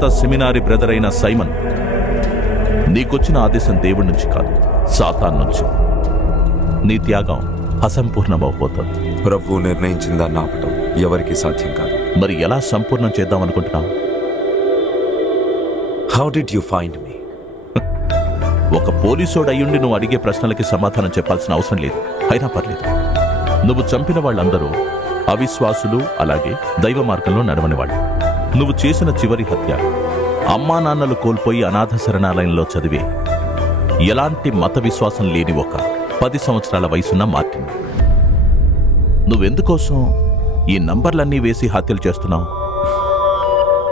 పాత సెమినారీ బ్రదర్ అయిన సైమన్, నీకొచ్చిన ఆదేశం దేవుడి నుంచి కాదు, సాతాన్ నుంచి. నీ త్యాగం అసంపూర్ణమవుపోతుంది. ప్రభువు నిర్ణయించిన దాన్ని ఆపటం ఎవరికి సాధ్యం కాదు. మరి ఎలా సంపూర్ణం చేద్దాం అనుకుంటున్నావు? హౌ డిడ్ యు ఫైండ్ మీ? ఒక పోలీసోడు అయ్యుండి నువ్వు అడిగే ప్రశ్నలకి సమాధానం చెప్పాల్సిన అవసరం లేదు. అయినా పర్లేదు. నువ్వు చంపిన వాళ్ళందరూ అవిశ్వాసులు, అలాగే దైవ మార్గంలో నడవని వాళ్ళు. నువ్వు చేసిన చివరి హత్య అమ్మా నాన్నలు కోల్పోయి అనాథ శరణాలయంలో చదివే ఎలాంటి మత విశ్వాసం లేని ఒక 10 సంవత్సరాల వయసున్న మార్టిన్. నువ్వెందుకోసం ఈ నంబర్లన్నీ వేసి హత్యలు చేస్తున్నావు?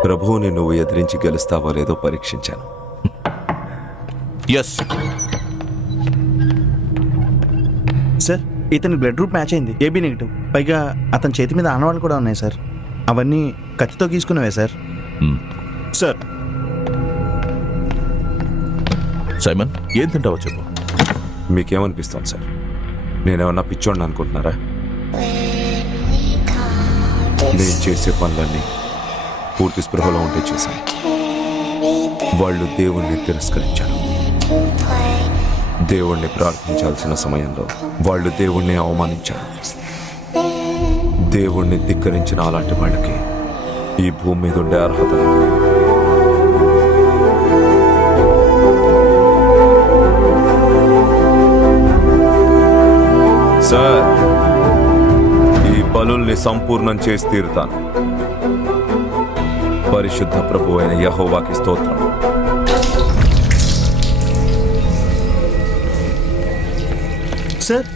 ప్రభువుని నువ్వు ఎదిరించి గెలుస్తావో లేదో పరీక్షించాను. ఎస్ సార్, ఇతని బ్లడ్ గ్రూప్ మ్యాచ్ అయింది, ఏబీ నెగిటివ్. పైగా అతని చేతి మీద ఆనవాళ్ళు కూడా ఉన్నాయి సార్. అవన్నీ కత్తితో గీసుకున్నవే సార్. సార్, సైమన్, ఏం తింటావో చెప్పు. మీకేమనిపిస్తుంది సార్? నేనేమన్నా పిచ్చోడిని అనుకుంటున్నారా? నేను చేసే పనులన్నీ పూర్తి స్పృహలో ఉంటే చేశాను. వాళ్ళు దేవుణ్ణి తిరస్కరించారు. దేవుణ్ణి ప్రార్థించాల్సిన సమయంలో వాళ్ళు దేవుణ్ణి అవమానించారు. దేవుణ్ణి ధిక్కరించిన అలాంటి వాళ్ళకి ఈ భూమి మీద ఉండే అర్హత లేదు. సార్, ఈ బలుల్ని సంపూర్ణం చేసి తీరుతాను. పరిశుద్ధ ప్రభు అయిన యెహోవాకి స్తోత్రం. సార్,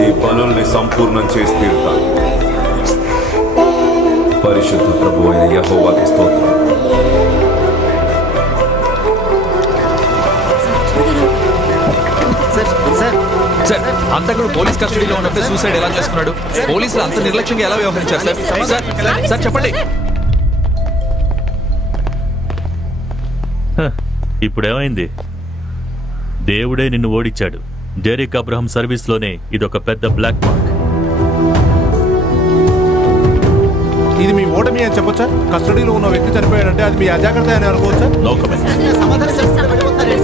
ఈ పనుల్ని సంపూర్ణం చేసి తీరుతాను. పరిశుద్ధ ప్రభు అయిన యెహోవాకి స్తోత్రం. సార్, అంతకుడు పోలీస్ కస్టడీలో ఉన్నప్పుడు సూసైడ్ ఎలా చేసుకున్నాడు? పోలీసులు అంత నిర్లక్ష్యంగా ఎలా వ్యవహరించారు సార్? సార్ చెప్పండి. ఇప్పుడేమైంది? దేవుడే నిన్ను ఓడించాడు. డెరిక్ అబ్రహం సర్వీస్లోనే ఇదొక పెద్ద బ్లాక్ మార్క్. ఇది మీ ఓటమి అని చెప్పొచ్చా? కస్టడీలో ఉన్న వ్యక్తి చనిపోయాడంటే అది మీ అజాగ్రత్త అని అనుకోవచ్చా? No comments.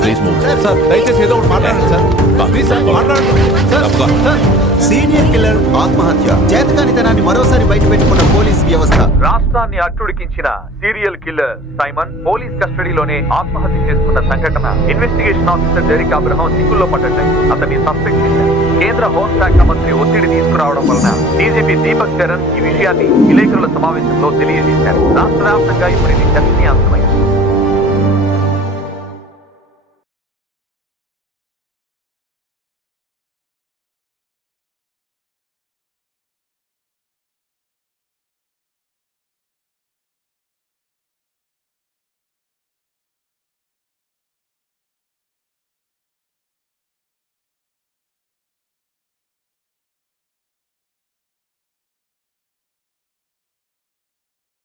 Please move. Sir, దయచేసి ఏదో ఒకటి మాట్లాడండి సార్. ప్లీజ్ సార్, మాట్లాడండి సార్. సీనియర్ కిల్లర్ ఆత్మహత్య. చేతకానితనాన్ని మరోసారి బయటపెట్టుకున్న పోలీస్ వ్యవస్థ. రాష్ట్రాన్ని అట్టుడికించిన సీరియల్ కిల్లర్ సైమన్ పోలీస్ కస్టడీలోనే ఆత్మహత్య చేసుకున్న సంఘటన ఇన్వెస్టిగేషన్ ఆఫీసర్ డెరిక్ అబ్రహం సిగ్గుల్లో పడ్డాయి. అతన్ని సస్పెండ్ చేశారు. కేంద్ర హోంశాఖ మంత్రి ఒత్తిడి తీసుకురావడం వలన డీజీపీ దీపక్ చరణ్ ఈ విషయాన్ని విలేకరుల సమావేశంలో తెలియజేశారు. రాష్ట్ర వ్యాప్తంగా ఇప్పుడు ఇది చర్చనీయాంశమైంది.